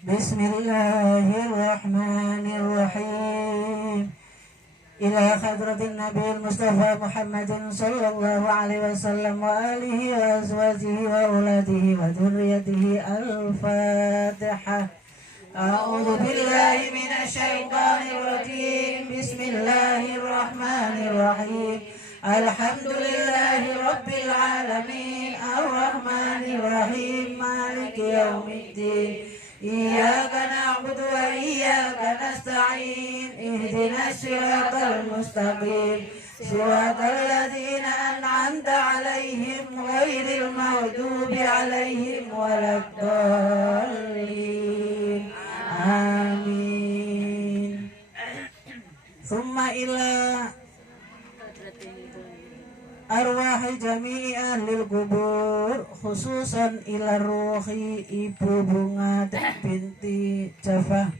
بسم الله الرحمن الرحيم. إلى حضرة النبي المصطفى محمد صلى الله عليه وسلم وآله وأزواجه وأولاده وذريته الفاتحة. أعوذ بالله من الشيطان الرجيم. بسم الله الرحمن الرحيم. الحمد لله رب العالمين الرحمن الرحيم مالك يوم الدين. إياك نعبد وإياك نستعين. اهدنا الصراط المستقيم صراط الذين أنعمت عليهم غير المغضوب عليهم ولا الضالين. آمين. ثم إلى أرواح جميع أهل القبور خصوصا إلى الروح Ibu Bunga binti Jafah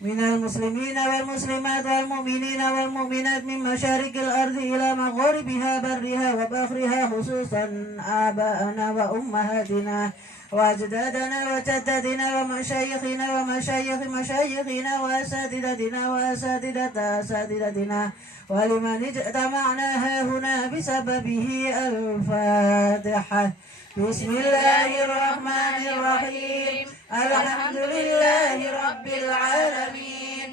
من المسلمين والمسلمات والمؤمنين والمؤمنات من مشارق الأرض إلى مغاربها برها وبحرها خصوصا آباءنا وأمهاتنا وأجدادنا وجداتنا ومشايخنا ومشايخ مشايخنا وأساتذتنا وأساتذة أساتذتنا ولمن اجتمعنا هنا بسببه. الفاتحة. بسم الله الرحمن الرحيم. الحمد لله رب العالمين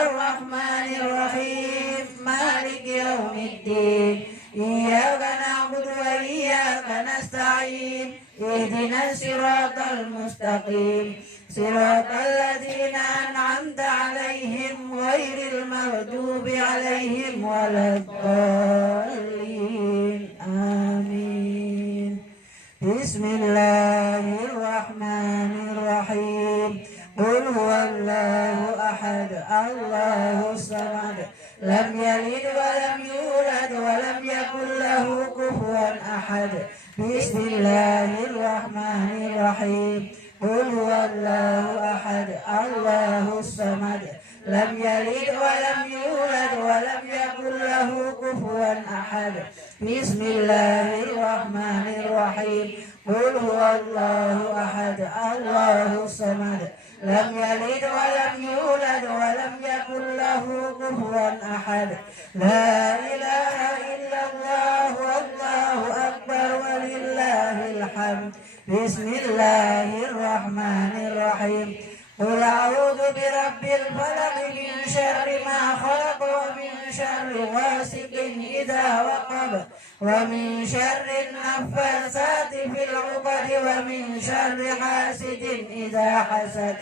الرحمن الرحيم مالك يوم الدين. إياك نعبد وإياك نستعين. اهدنا الصراط المستقيم صراط الذين أنعمت عليهم غير المغضوب عليهم ولا الضالين. آمين. بسم الله الرحمن الرحيم. قل هو الله أحد الله الصمد لم يلد ولم يولد ولم يكن له كفوا أحد. بسم الله الرحمن الرحيم. قل هو الله أحد الله الصمد لم يلد ولم يولد ولم يكن له كفوا أحد. بسم الله الرحمن الرحيم. قل هو الله أحد الله الصمد لم يلد ولم يولد ولم يكن له كفوا أحد. لا إله إلا الله والله أكبر ولله الحمد. بسم الله الرحمن الرحيم. قل أعوذ برب الفلق من شر ما خلق ومن شر غاسق إذا وقب ومن شر النفاثات في العقد ومن شر حاسد إذا حسد.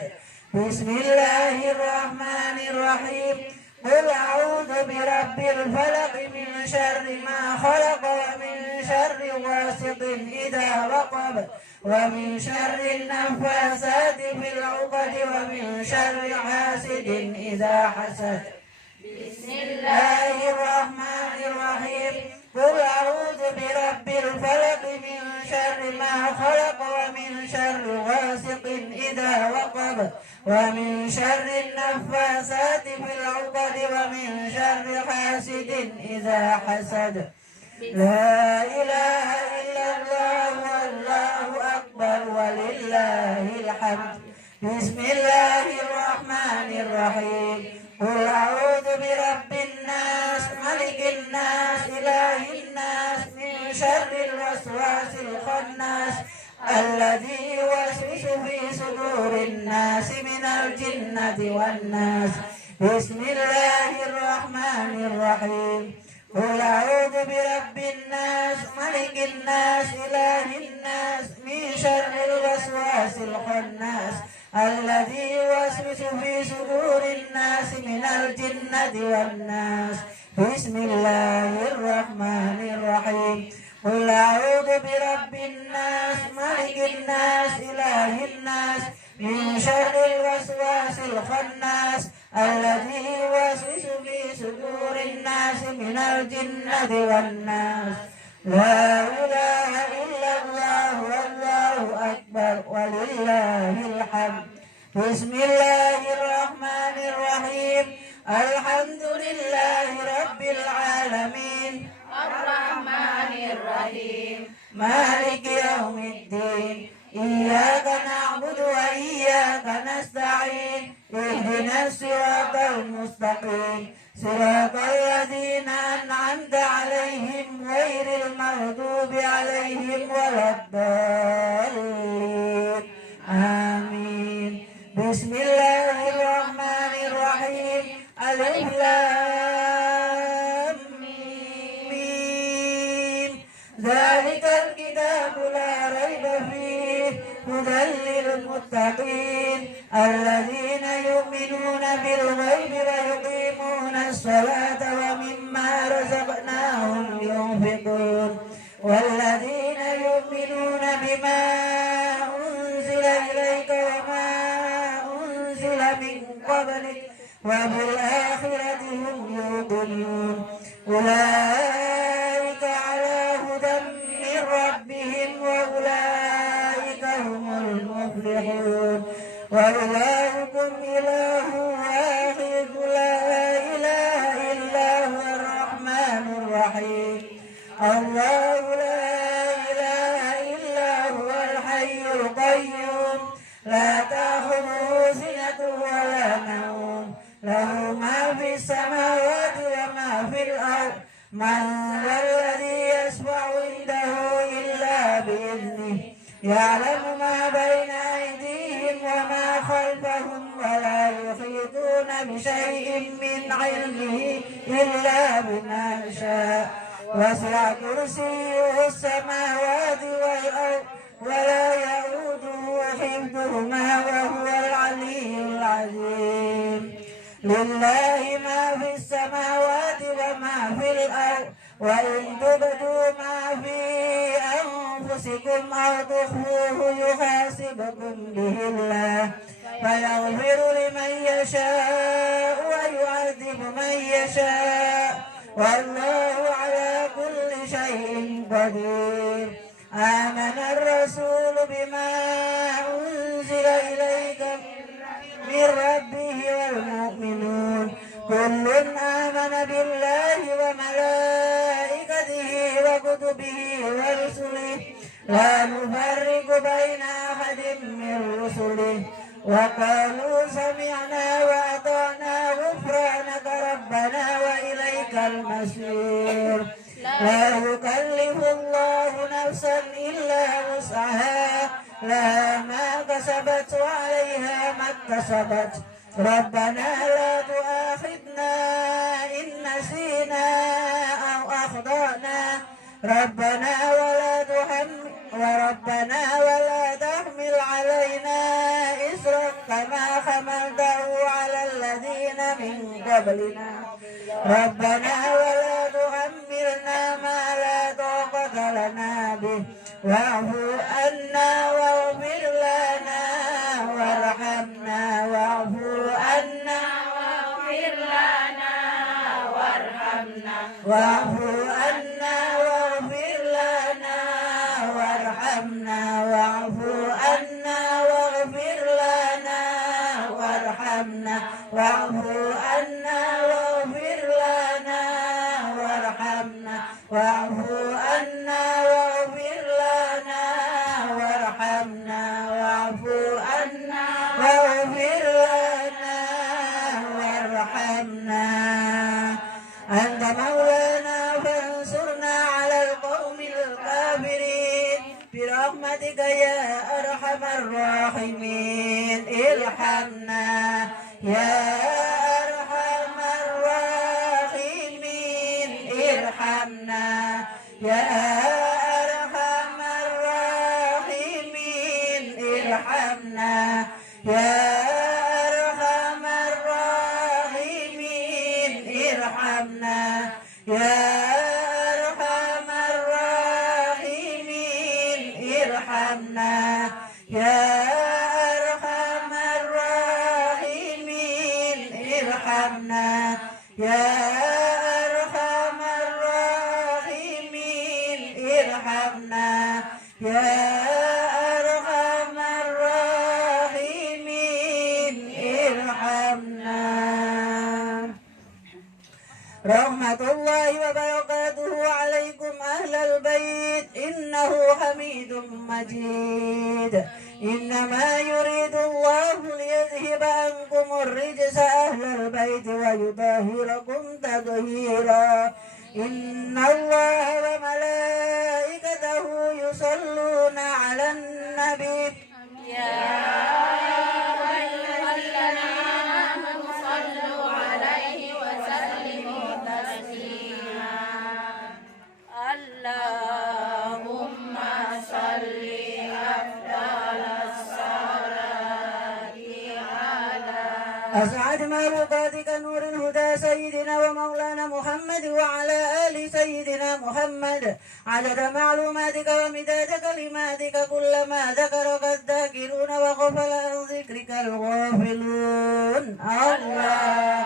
بسم الله الرحمن الرحيم. قل أعوذ برب الفلق من شر ما خلق ومن شر غاسق إذا وقب ومن شر النفاثات في العقد ومن شر حاسد إذا حسد. بسم الله الرحمن الرحيم. قل أعوذ برب الفلق من شر ما خلق ومن شر غاسق إذا وقب ومن شر النفاثات في العقد ومن شر حاسد إذا حسد. لا إله إلا الله والله أكبر ولله الحمد. بسم الله الرحمن الرحيم. قل أعوذ برب الناس ملك الناس إله الناس من شر الوسواس الخناس الذي يوسوس في صدور الناس من الجنة والناس. بسم الله الرحمن الرحيم. قل أعوذ برب الناس ملك الناس إله الناس من شر الوسواس الخناس الذي يوسوس في صدور الناس من الجنة والناس. بسم الله الرحمن الرحيم. قل أعوذ برب الناس ملك الناس إله الناس من شر الوسواس الخناس الذي يوسوس في صدور الناس من الجنة والناس. لا إله إلا الله والله أكبر ولله الحمد. بسم الله الرحمن الرحيم. الحمد لله رب العالمين الرحمن الرحيم مالك يوم الدين. إياك نعبد وإياك نستعين اهدنا الصراط المستقيم صراط الذين أنعمت عليهم غير المغضوب عليهم ولا الضالين آمين. بسم الله الرحمن الرحيم. ألف لام ميم. ذلك الكتاب لا ريب فيه هدى للمتقين الذين يؤمنون بالغيب ويقيمون الصلاة ومما رزقناهم ينفقون والذين يؤمنون بما أنزل إليك وما أنزل من قبلك وبالآخرة هم يوقنون أولئك على هدى من ربهم وأولئك هم المفلحون. وإلهكم إله واحد لا إله إلا هو الرحمن الرحيم الله لا إله إلا هو الحي القيوم لا تأخذه سنة ولا نوم له ما في السماوات وما في الأرض من ذا الذي يشفع عنده إلا بإذنه يعلم ما بين أيديهم وما خلفهم ولا يحيطون بشيء من علمه إلا بما شاء وسع كرسيه السماوات والأرض ولا يئوده حفظهما وهو العلي العظيم. لله ما في السماوات وما في الأرض وإن تبدوا ما في أنفسكم أو تخفوه يحاسبكم به الله فيغفر لمن يشاء ويعذب من يشاء والله على كل شيء قدير. آمن الرسول بما أنزل إليك من ربه والمؤمنون كل آمن بالله وملائكته وكتبه ورسله لا نفرق بين أحد من رسله وقالوا سمعنا وأطعنا غفرانك ربنا وإليك المصير. لا يكلف الله نفسا إلا وسعها لها ما كسبت وعليها ما اكتسبت ربنا لا تؤاخذنا إن نسينا أو أخطأنا ربنا ولا تحمل علينا إصرا كما حملته على الذين من قبلنا ربنا ولا تحملنا ما لا طاقة لنا به واعف عنا واغفر لنا وارحمنا واعف عنا واغفر لنا وارحمنا واعف عنا واغفر لنا وارحمنا واعف عنا واغفر لنا وارحمنا واعف عنا واغفر لنا وارحمنا واعف عنا واغفر لنا وارحمنا واعف عنا واغفر لنا وارحمنا أنت مولانا فانصرنا على القوم الكافرين برحمتك يا أرحم الراحمين ارحمنا يا أرحم الراحمين ارحمنا يا أرحم الراحمين ارحمنا يا أرحم الراحمين ارحمنا يا أرحم الراحمين ارحمنا يا أرحم الراحمين ارحمنا يا أرحم الراحمين ارحمنا يا أرحم الراحمين ارحمنا. رحمة الله وبركاته عليكم أهل البيت إنه حميد مجيد. مجيد إنما يريد الله ليذهب عنكم الرجس أهل البيت ويطهركم تطهيرا إن الله وملائكته يصلون على النبي يا أيها الذين آمنوا صلوا عليه وسلموا تسليما اللهم صل أفضل الصلاة على أسعد مخلوقاتك نور الهدى سيدنا ومولانا محمد وعلى آل سيدنا محمد عدد معلوماتك ومداد كلماتك كلما ذكرك الذاكرون وغفل عن ذكرك الغافلون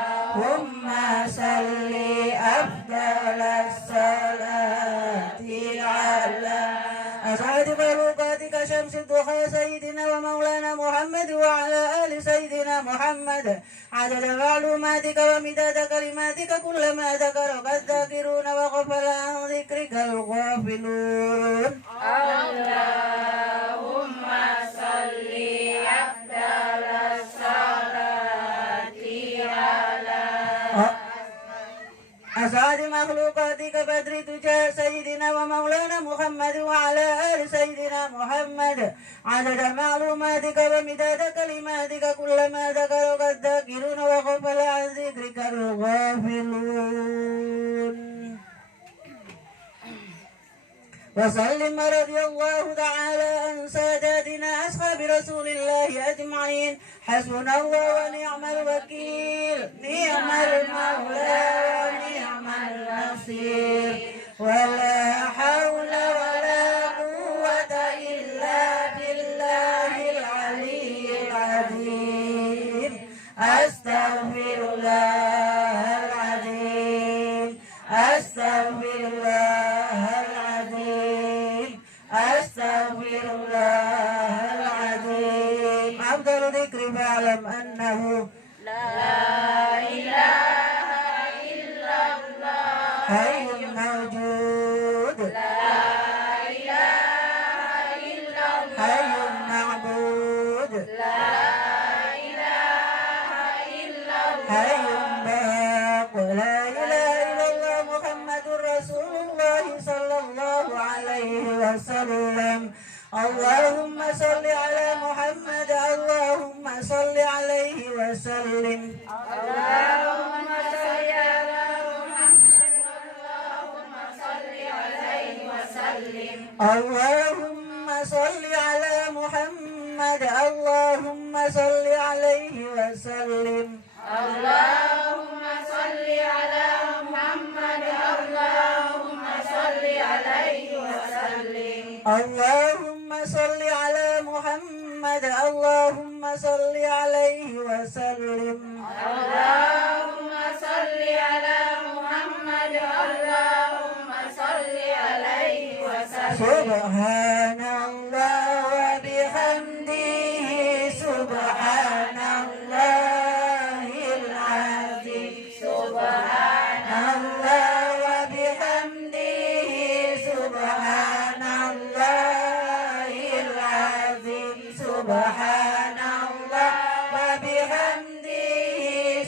اللهم صل أفضل الصلاة على أسعد مخلوقاتك شمس الضحى سيدنا ومولانا محمد وعلى آل سيدنا محمد عدد معلوماتك ومداد كلماتك كلما ذكرك الذاكرون وغفل عن ذكرك الغافلون اللهم صل أفضل الصلاة على أسعد مخلوقاتك بدر تجاه سيدنا ومولانا محمد وعلى آل سيدنا محمد عدد معلوماتك ومداد كلماتك كلما ذكرك الذاكرون وغفل عن ذكرك الغافلون وسلم رضي الله تعالى عن ساداتنا أصحاب رسول الله أجمعين حسبنا الله ونعم الوكيل نعم المولى ونعم النصير ولا حول ولا قوة إلا بالله العلي العظيم أستغفر الله العظيم أستغفر الله العظيم أستغفر الله العظيم أفضل ذكر فاعلم أنه لا إله إلا الله حي موجود لا إله إلا الله حي معبود لا إله إلا الله حي باق لا إله إلا الله محمد رسول الله صلى الله عليه وسلم اللهم صل على محمد اللهم صل عليه وسلم اللهم صل على محمد اللهم صل عليه وسلم اللهم صل على محمد اللهم صل عليه وسلم اللهم صل على محمد اللهم صل عليه وسلم اللهم صل على محمد اللهم صل عليه وسلم اللهم صل على محمد اللهم صل عليه وسلم سبحان الله وبحمده سبحان الله العظيم سبحان الله وبحمده سبحان الله العظيم سبحان الله وبحمده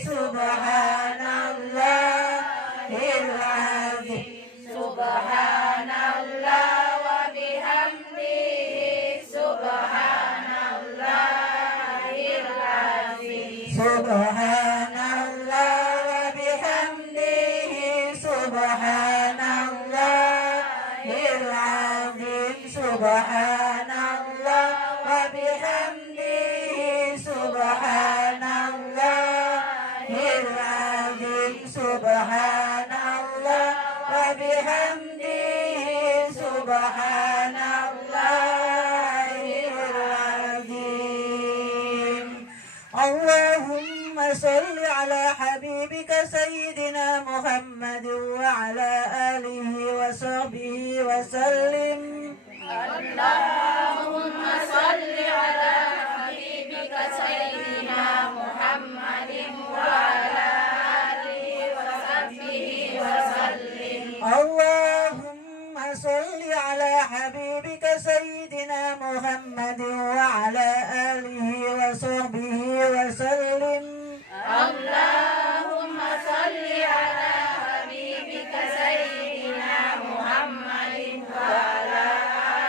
سبحان الله العظيم سبحان الله وبحمده سبحان الله العظيم سبحان الله وبحمده سبحان الله العظيم سبحان الله وبحمده سبحان الله العظيم سبحان الله وبحمده سبحان الله العظيم اللهم صل على حبيبك سيدنا محمد وعلى آله وصحبه وسلم اللهم صل على حبيبك سيدنا محمد وعلى آله وصحبه وسلم اللهم صل على حبيبك سيدنا وسلم. اللهم صل على حبيبك سيدنا محمد وعلى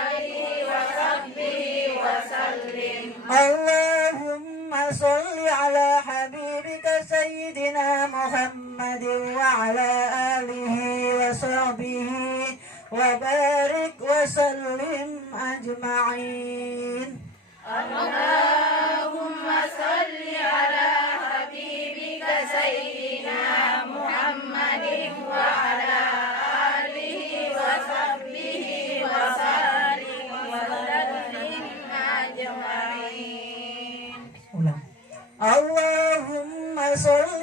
آله وصحبه وسلم. اللهم صل على حبيبك سيدنا محمد وعلى آله وصحبه وبارك وسلم أجمعين. اللهم صل على حبيبك سيدنا محمد وعلى آله وصحبه وسلم أجمعين. اللهم صل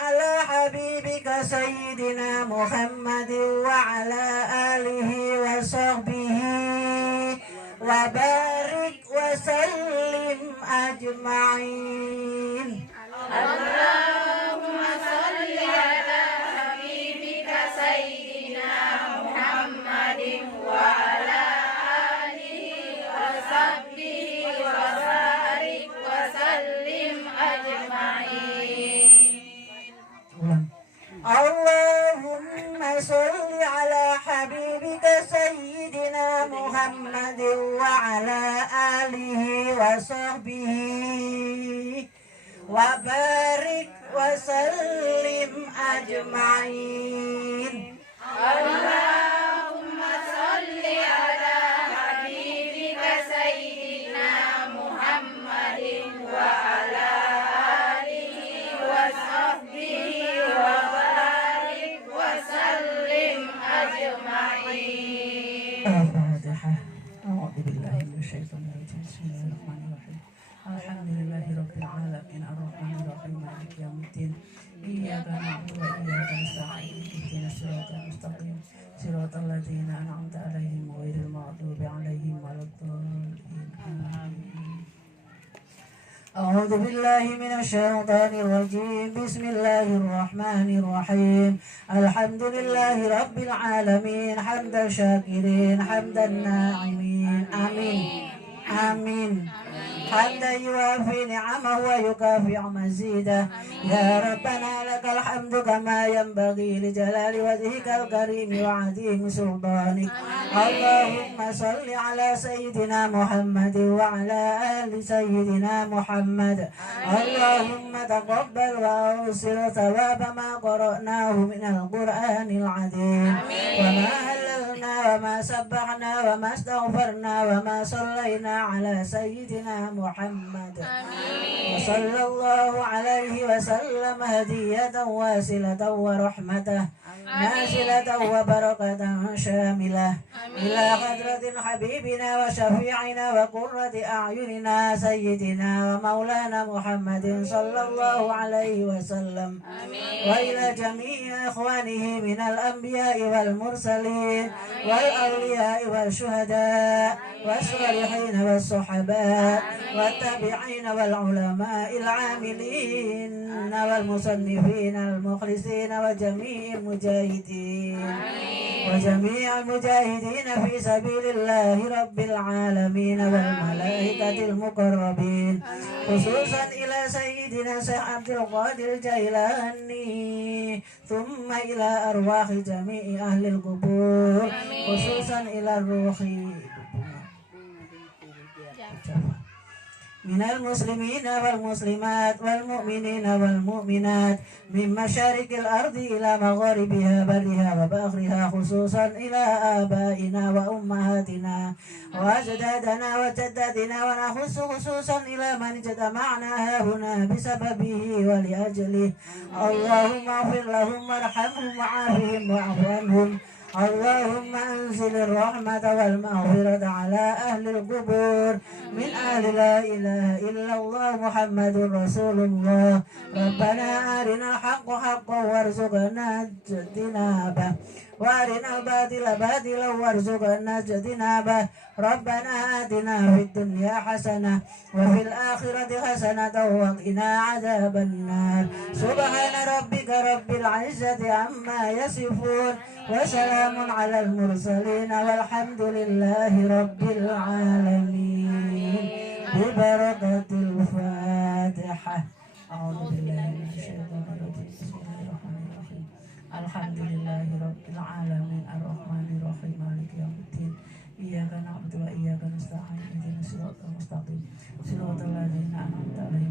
على حبيبك سيدنا محمد وعلى آله وصحبه وبارك وسلم أجمعين. اللهم صل على حبيبك سيدنا محمد وعلى آله وصحبه وبارك وسلم أجمعين. اللهم صل على حبيبك سيدنا محمد وعلى آله وصحبه وبارك وسلم أجمعين. اللهم صل على حبيبك سيدنا محمد وعلى آله وصحبه وبارك وسلم أجمعين. الفاتحة. أعوذ بالله من الشيطان الرجيم. بسم الله الرحمن الرحيم. الحمد لله رب العالمين الرحمن الرحيم مالك يوم الدين. إياك نعبد وإياك نستعين اهدنا الصراط المستقيم صراط الذين أنعمت عليهم غير المغضوب عليهم ولا الضالين. آمين. أعوذ بالله من الشيطان الرجيم. بسم الله الرحمن الرحيم. الحمد لله رب العالمين حمد الشاكرين حمد الناعمين. آمين آمين. حمدا يوافي نعمه ويكافئ مزيده. يا ربنا لك الحمد كما ينبغي لجلال وجهك الكريم وعظيم سلطانك. اللهم صل على سيدنا محمد وعلى آل سيدنا محمد. اللهم تقبل وأوصل ثواب ما قرأناه من القرآن العظيم وما هللنا وما سبحنا وما استغفرنا وما صلينا على سيدنا محمد وصلى الله عليه وسلم هدية واصلة ورحمة نازلة وبركة شاملة إلى حضرة حبيبنا وشفيعنا وقرة أعيننا سيدنا ومولانا محمد صلى الله عليه وسلم وإلى جميع إخوانه من الأنبياء والمرسلين والأولياء والشهداء والصالحين والصحباء والتابعين والعلماء العاملين والمصنفين المخلصين وجميع المجاهدين وجميع المجاهدين في سبيل الله رب العالمين والملائكة المقربين خصوصا إلى سيدنا شيخ عبد القادر الجيلاني ثم إلى أرواح جميع أهل القبور خصوصا إلى الروح من المسلمين والمسلمات والمؤمنين والمؤمنات من مشارق الأرض إلى مغاربها برها وبحرها خصوصا إلى آبائنا وأمهاتنا وأجدادنا وجداتنا ونخص خصوصا إلى من اجتمعنا هنا بسببه ولأجله. اللهم اغفر لهم وارحمهم وعافهم واعف عنهم. اللهم أنزل الرحمة والمغفرة على أهل القبور من أهل لا إله إلا الله محمد رسول الله. ربنا أرنا الحق حقا وارزقنا اجتنابه وأرنا الباطل باطلا وارزقنا اجتنابه. ربنا آتنا في الدنيا حسنة وفي الآخرة حسنة وقنا عذاب النار. سبحان ربك رب العزة عما يصفون وسلام على المرسلين والحمد لله رب العالمين ببركة الفاتحة. أعوذ بالله من الشيطان الرجيم بسم الله الرحمن الرحيم الحمد لله رب العالمين الرحمن الرحيم مالك يوم الدين إياك نعبد وإياك نستعين اهدنا الصراط المستقيم صراط الذين أنعمت عليهم